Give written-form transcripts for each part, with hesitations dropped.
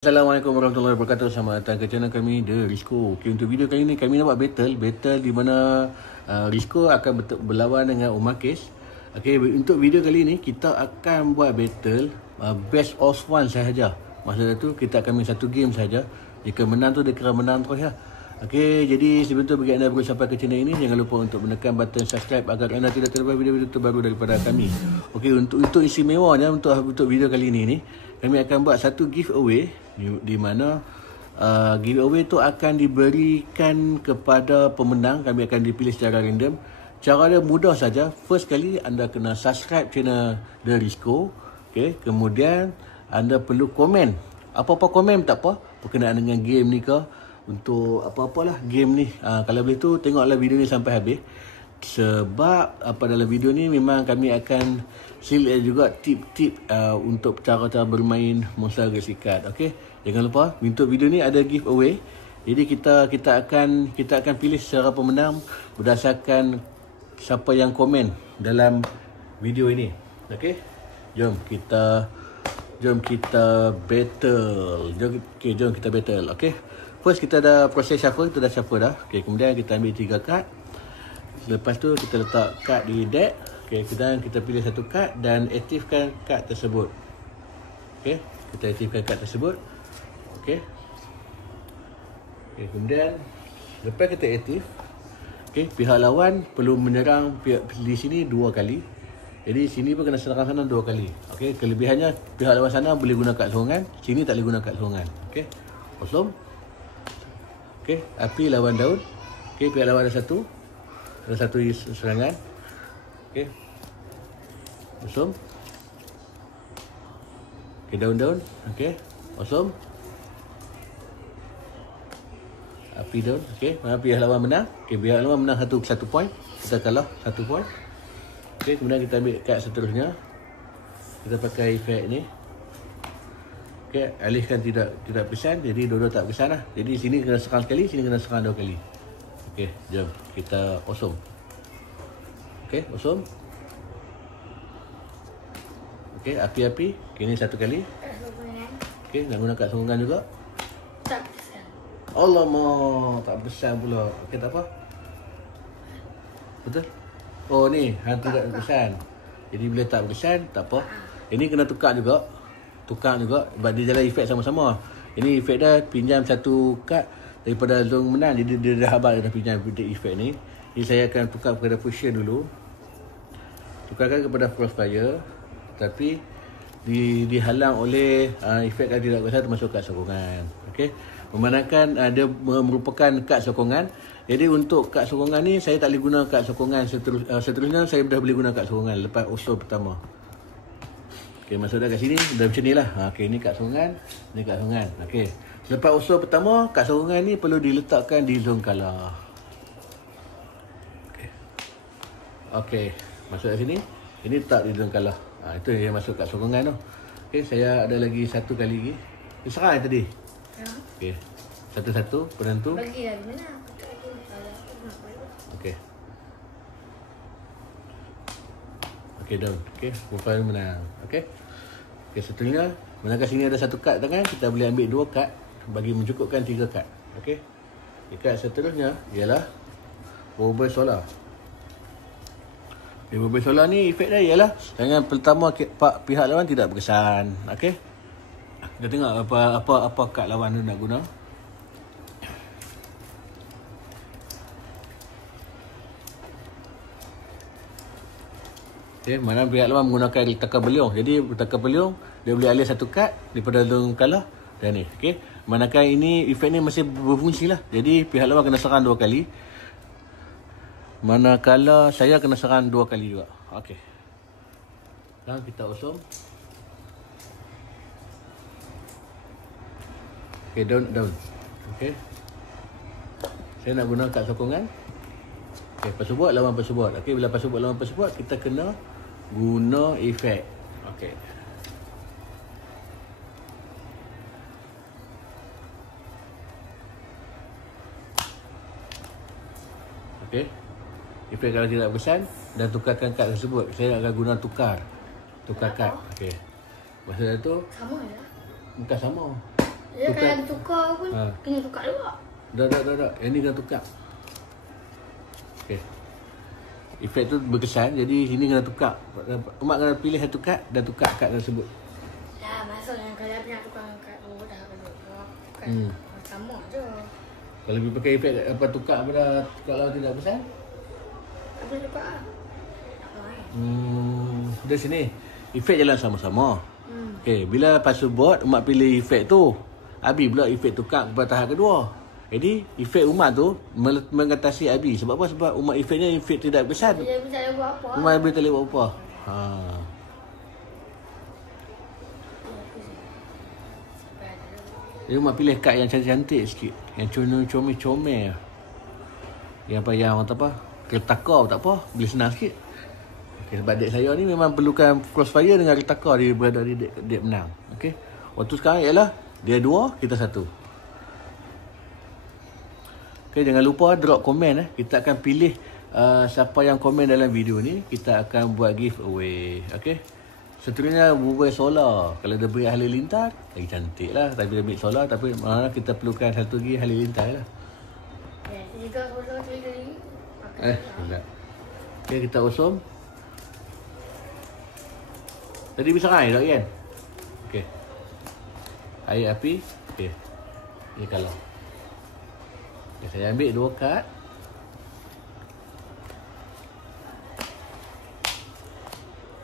Assalamualaikum warahmatullahi wabarakatuh. Selamat datang ke channel kami, The Rizko. Okay, untuk video kali ni kami nak buat battle di mana Rizko akan berlawan dengan Umakis. Okay, untuk video kali ni kita akan buat battle best of one sahaja. Maksudnya tu kita akan main satu game saja. Jika menang tu dia kira menang terus ya. Okay, jadi sebelum tu bagi anda baru sampai ke channel ini, jangan lupa untuk menekan button subscribe agar anda tidak terlepas video-video terbaru daripada kami. Okay, untuk istimewanya untuk video kali ini kami akan buat satu giveaway di mana giveaway tu akan diberikan kepada pemenang. Kami akan dipilih secara random. Cara dia mudah saja. First kali anda kena subscribe channel The Rizko. Okay, kemudian anda perlu komen. Apa-apa komen tak apa, berkenaan dengan game ni ke, untuk apa-apalah game ni. Kalau boleh tu tengoklah video ni sampai habis. Sebab dalam video ni memang kami akan share juga tip-tip untuk cara-cara bermain Monster Galaxy Card. Okey, jangan lupa untuk video ni ada giveaway. Jadi kita akan pilih secara pemenang berdasarkan siapa yang komen dalam video ini. Okey, jom kita battle. Jom kita battle. Okey, first kita dah proses shuffle, kita dah shuffle dah. Okey, kemudian kita ambil 3 kad. Lepas tu kita letak kad di deck. Okey, kita pilih satu kad dan aktifkan kad tersebut. Okey, kita aktifkan kad tersebut. Okey. Okey, kemudian lepas kita aktif, okey, pihak lawan perlu menyerang pihak di sini 2 kali. Jadi sini pun kena serang sana 2 kali. Okey, kelebihannya pihak lawan sana boleh guna kad sokongan, sini tak boleh guna kad sokongan. Okey. Kosong. Okey, api lawan daun. Okey, pihak lawan ada satu serangan. Okey. Kosong. Okey, daun-daun. Okey. Kosong. Api daun. Okey, mana pihak lawan menang? Okey, pihak lawan menang 1 point. Kita kalah 1 point. Okey, kemudian kita ambil kad seterusnya. Kita pakai efek ni. Okey, alihkan tidak berkesan. Jadi dua-dua tak berkesan lah. Jadi sini kena serang sekali, sini kena serang 2 kali. Okey, jom kita kosong. Okey, kosong. Okey, api-api. Okey, ni 1 kali. Okey, nak guna kad sokongan juga. Tak berkesan. Alamak, tak berkesan pula. Okey, tak apa. Betul? Oh, ni hantu tak berkesan. Jadi bila tak berkesan, tak apa. Ini kena tukar juga. Sebab dia jalan efek sama-sama. Ini efek dah pinjam 1 kad daripada Zong menang. Jadi dia dah habaq, dia dah pinjam efek ni. Jadi saya akan tukar kepada fusion dulu. Tukarkan kepada crossfire. Tapi dihalang oleh efek kad tidak berkesan termasuk kad sokongan. Okey. Memandangkan dia merupakan kad sokongan. Jadi untuk kad sokongan ni saya tak boleh guna kad sokongan seterusnya saya dah boleh guna kad sokongan lepas usul pertama. Okey, masuk dah kat sini dah macam nilah. Okey, ni kad sokongan, ni kad sokongan. Okey. Lepas usul pertama, kad sokongan ni perlu diletakkan di zone kalah. Okey. Okey, masuk kat sini. Ini tak di zone kalah. Itu yang masuk kad sokongan tu. Okey, saya ada lagi 1 kali lagi. Dia serang tadi. Ya. Okey. Satu-satu penentu. Bagi lagi mana? Okey. Okey, down. Okey, profile menang. Okey. Okey, seterusnya, manakala sini ada 1 kad tangan, kita boleh ambil 2 kad bagi mencukupkan 3 kad. Okey. Kad seterusnya ialah Bubble Solar. Bubble Solar ni efek dia ialah tangan pertama pihak lawan tidak berkesan. Okey. Kita tengok apa kad lawan tu nak guna. Okay, mana pihak lawan menggunakan takar beliung. Jadi takar beliung dia boleh alih 1 kad daripada zone kalah dan ni. Okey. Manakala ini efek ni masih berfungsi lah. Jadi pihak lawan kena serang 2 kali. Manakala saya kena serang 2 kali juga. Okey. Sekarang kita usung. Okey, down. Okey. Saya nak guna kad sokongan. Okey, pasubot lawan pasubot. Okey, bila pasubot lawan pasubot, kita kena guna efek. Okey. Okey. Efek kalau tidak berkesan dan tukarkan kad tersebut. Saya akan guna tukar kad. Okey. Maksudnya tu Sama ya? bukan sama. Dia kalau tukar pun kena tukar juga. Dah. Yang ni kena tukar. Okey. Efek tu berkesan, jadi sini kena tukar. Mak kena pilih satu kad dan tukar kad tersebut. Dah, maksudnya kalau dia nak tukar kad dah kan. Sama je. Kalau lebih pakai efek apa tukar pada kalau tidak besar? Apa tukar ah? Dari sini efek jalan sama-sama. Okey, bila pasu bot mak pilih efek tu. Abi pula efek tukar kepada tahap kedua. Jadi efek Umar tu mengatasi Abi. Sebab apa? Sebab Umar efeknya efek tidak besar. Dia bisa buat apa? Umar Abi tak boleh buat apa. Jadi Umar pilih kad yang cantik-cantik sikit. Yang comel-comel. Yang apa yang orang apa? Ketakar tak apa. Boleh senang sikit. Okay, sebab adik saya ni memang perlukan crossfire dengan retaka dia berada di dek menang. Okey. Waktu sekarang ialah dia 2, kita 1. Okey, jangan lupa drop komen Kita akan pilih siapa yang komen dalam video ni, kita akan buat giveaway. Okey. Seterusnya bubur solar. Kalau dia beri halilintar, lagi cantik lah. Tapi dia beri solar, tapi kita perlukan satu lagi halilintar lah. Jika solar tu tadi. Enggak. Okey, kita usum. Tadi bisa air tak kan? Okey. Air api. Okey. Ini kalau. Okay, saya ambil 2 kad.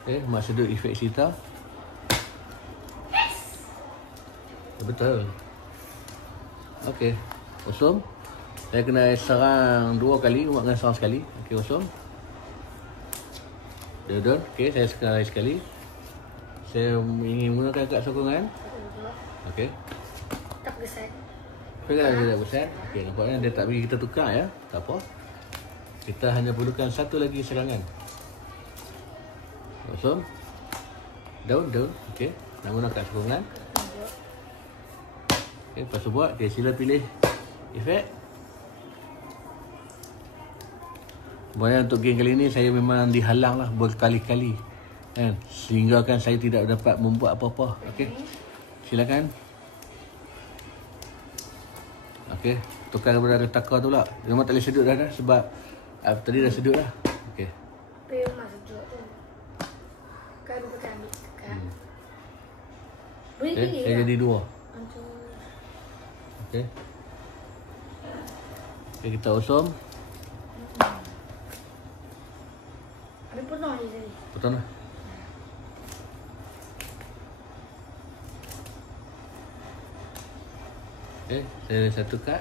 Okey, mak sedut efek cerita. Betul. Okey. Usum. Saya kena serang 2 kali, mak kena serang sekali. Okey, usum. Duduk. Okey, saya serang sekali. Saya ingin menggunakan kad sokongan. Okey. Tak besar. Pegang dia tak besar. Okey, nampaknya dia tak bagi kita tukar ya. Tak apa. Kita hanya perlukan satu lagi serangan. Kosong. Down. Okey. Nak guna kad sokongan. Okey, lepas tu buat. Okey, sila pilih efek. Kemudian untuk game kali ni saya memang dihalang lah berkali-kali. Sehingga kan saya tidak dapat membuat apa-apa. Okey. Silakan. Okey, tukar kepada retaka tu pula. Memang tak boleh sedut dah sebab tadi dah sedut dah. Okey. Tapi rumah sejuk tu. Kan bukan ambil tekan. Boleh pilih saya jadi 2. Okey. Okey, kita usum. Ada penuh je tadi. Betul lah. Okey, saya ada satu kad.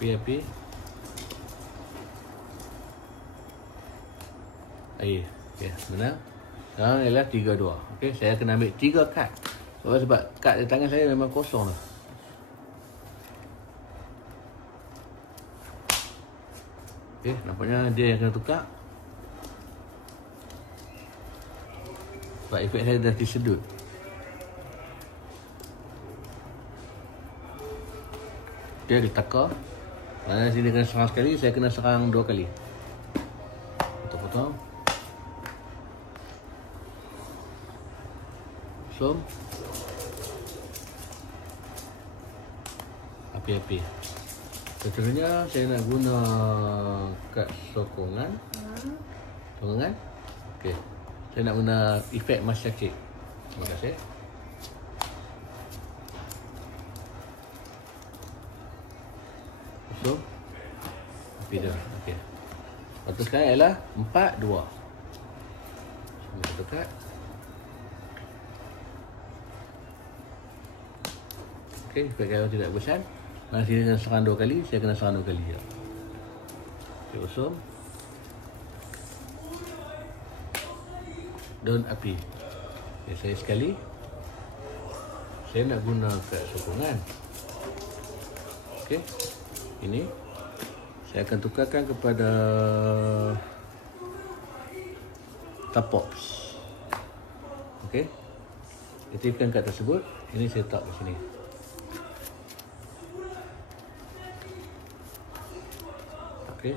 Api. Air. Okey, benar. Sekarang ialah 3-2. Okey, saya kena ambil 3 kad. Sebab kad di tangan saya memang kosong lah. Okey, nampaknya dia yang kena tukar. Sebab efek saya dah disedut. Dia ditakar. Mana sini kena serang sekali, saya kena serang 2 kali. Potong-potong. So, api-api. Seterusnya saya nak guna kad sokongan. Sokongan. Okey. Saya nak guna efek mas cacik. Terima kasih. So, api dah. Okey. Waktu sekarang ialah 4-2. Semua satu kad. Okey, efek kalau tidak besar. Mana sini kena serang 2 kali, saya kena serang 2 kali. Okey, usum. Daun api. Okay, saya sekali. Saya nak guna kad sokongan. Okey. Ini saya akan tukarkan kepada tapops. Okey. Aktifkan kad tersebut. Ini saya letak di sini. Okey.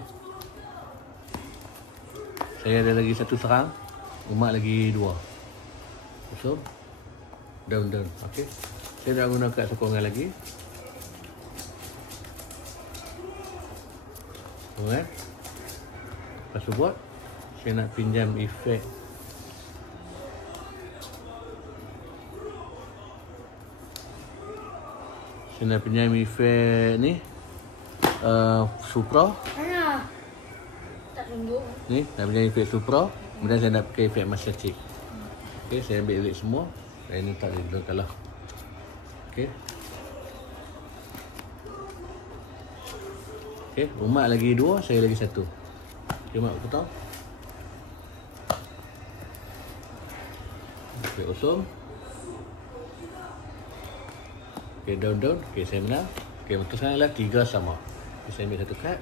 Saya ada lagi satu serang. Umat lagi 2. So, down. Okey. Saya nak guna kad sokongan lagi. Sokongan. Lepas tu buat, saya nak pinjam efek ni Supra. Tak tunjuk. Ni, nak pinjam efek Supra. Kemudian saya nak pakai efek Master-Chick. Okey, saya ambil efek semua. Saya ni tak boleh kalah. Okey. Okey, umat lagi 2, saya lagi 1. Okey, mak potong. Okey, kosong. Okey, down. Okey, saya menang. Okey, keputusan adalah 3 sama. Okey, saya ambil 1 kad.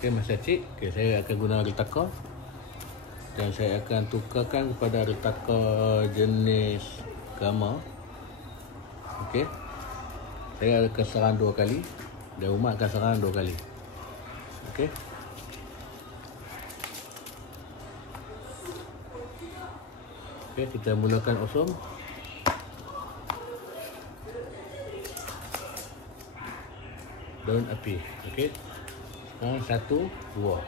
Okey, Master-Chick. Okey, saya akan guna retaka. Dan saya akan tukarkan kepada retaka jenis gamma. Okey. Saya akan serang 2 kali. Dan umat akan serang 2 kali. Okey. Okey, kita mulakan osum. Daun api. Okey. Sekarang 1, 2.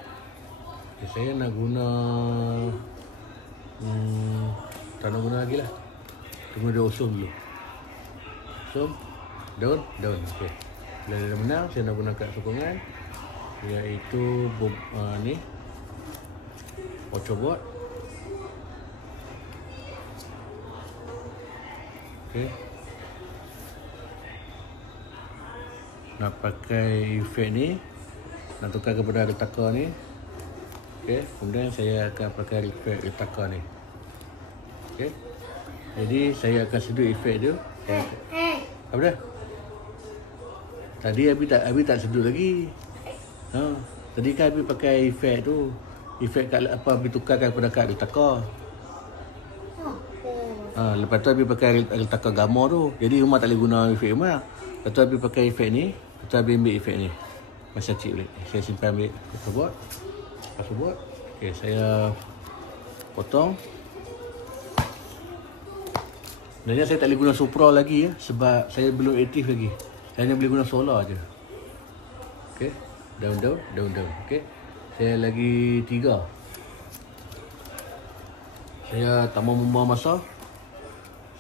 Okay, saya nak guna tak nak guna lagi lah. Tunggu dia osum dulu. Osum. Daun. Okey. Bila dia dah menang, saya nak guna kad sokongan, iaitu ni Ochoboard. Okey. Nak pakai efek ni, nak tukar kepada retaka ni. Okey, kemudian saya akan pakai efek retaka ni. Okey. Jadi saya akan sedut efek dia. Apa dah? Tadi Abi tak sedut lagi. Tadi kan Abi pakai efek tu. Efek kad apa Abi tukarkan kepada kad retaka. Lepas tu Abi pakai retaka gamma tu. Jadi Umar tak boleh guna efek Umar. Lepas tu Abi pakai efek ni. Lepas tu Abi ambil efek ni. Master-Chick balik. Saya simpan ambil buat. Buat. Okey, saya potong. Sebenarnya saya tak boleh guna Supra lagi ya, sebab saya belum aktif lagi. Saya hanya boleh guna solar aja. Okey, down. Okey. Saya lagi 3. Saya tak mau membuang masa.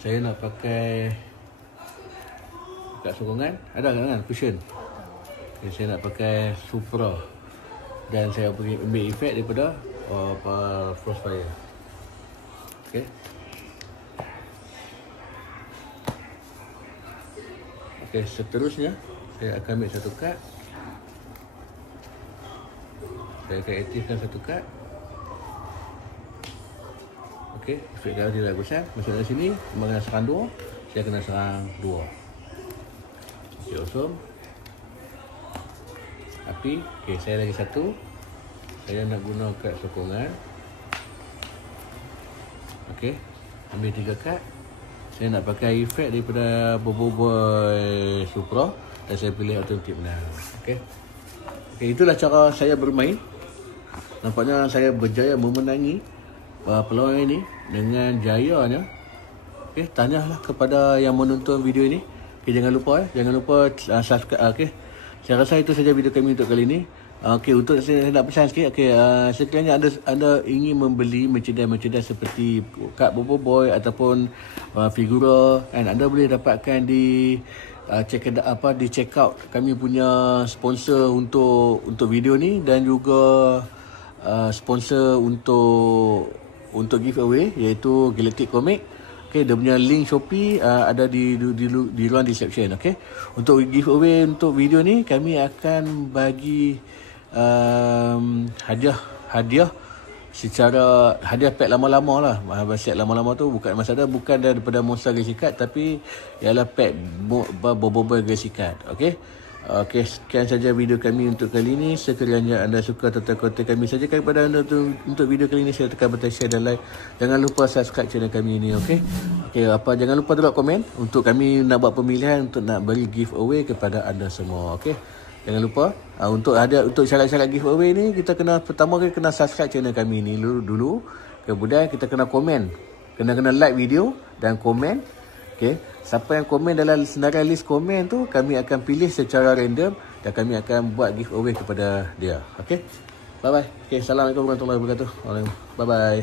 Saya nak pakai kad sokongan. Ada kan cushion. Okay, saya nak pakai Supra. Dan saya pergi ambil efek daripada Frostfire. Okey. Okey, seterusnya saya akan ambil 1 kad. Saya akan aktifkan 1 kad. Okey, efek dia dah besar. Masuk dari sini, kena serang 2. Saya kena serang 2. Okey, awesome. Api. Okey, saya lagi 1. Saya nak guna kad sokongan. Okey, ambil 3 kad. Saya nak pakai efek daripada Boboiboy Supra dan saya pilih automatic menang. Okey. Okey, itulah cara saya bermain. Nampaknya saya berjaya memenangi perlawanan ini dengan jayanya. Okey, tanyalah kepada yang menonton video ini. Okey, jangan lupa subscribe. Okey. Saya rasa itu saja video kami untuk kali ini. Okey, untuk saya nak pesan sikit. Okey, sekiranya anda ingin membeli merchandise seperti kad Boboiboy ataupun figura, kan, anda boleh dapatkan di check out kami punya sponsor untuk video ni, dan juga sponsor untuk giveaway, iaitu Galactic Comic. Okey, dia punya link Shopee ada di ruang description. Okey, untuk giveaway untuk video ni kami akan bagi hadiah secara hadiah pack lama-lama lah. Set lama-lama tu bukan masalah, bukan daripada Monster Galaxy Card, tapi ialah pack Boboiboy Galaxy Card. Okey. Okey, sekian saja video kami untuk kali ini. Sekiranya anda suka tentang konten kami, saja kepada anda untuk video kali ini, saya tekan button share dan like. Jangan lupa subscribe channel kami ini. Okey. Jangan lupa drop komen untuk kami nak buat pemilihan untuk nak beri giveaway kepada anda semua. Okey. Jangan lupa untuk syarat-syarat giveaway ni, kita pertama kena subscribe channel kami ni dulu. Kemudian kita kena komen. Kena like video dan komen. Okey. Siapa yang komen dalam senarai list komen tu, kami akan pilih secara random dan kami akan buat giveaway kepada dia. Okey. Bye bye. Okey, assalamualaikum warahmatullahi wabarakatuh. Bye bye.